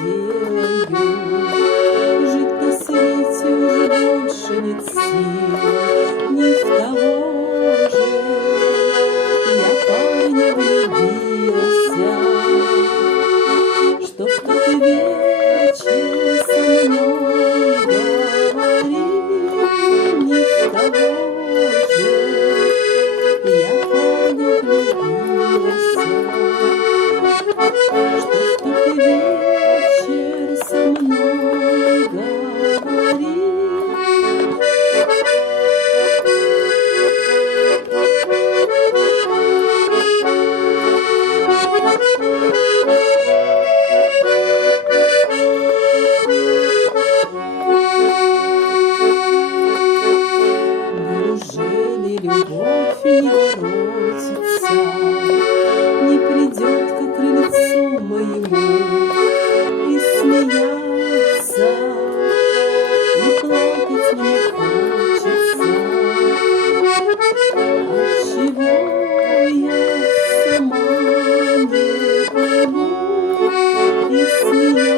делаю. Жить на свете уже больше нет сил, ни в того же я парня влюбился, что в тот вечер со мной говорил, ни в того же я парня влюбился, что в тот вечер со мной говорил. Неужели любовь не воротится, не придет к крыльцу моему и смеяться, и плакать мне хочется? Отчего я сама не пойму и смеяться?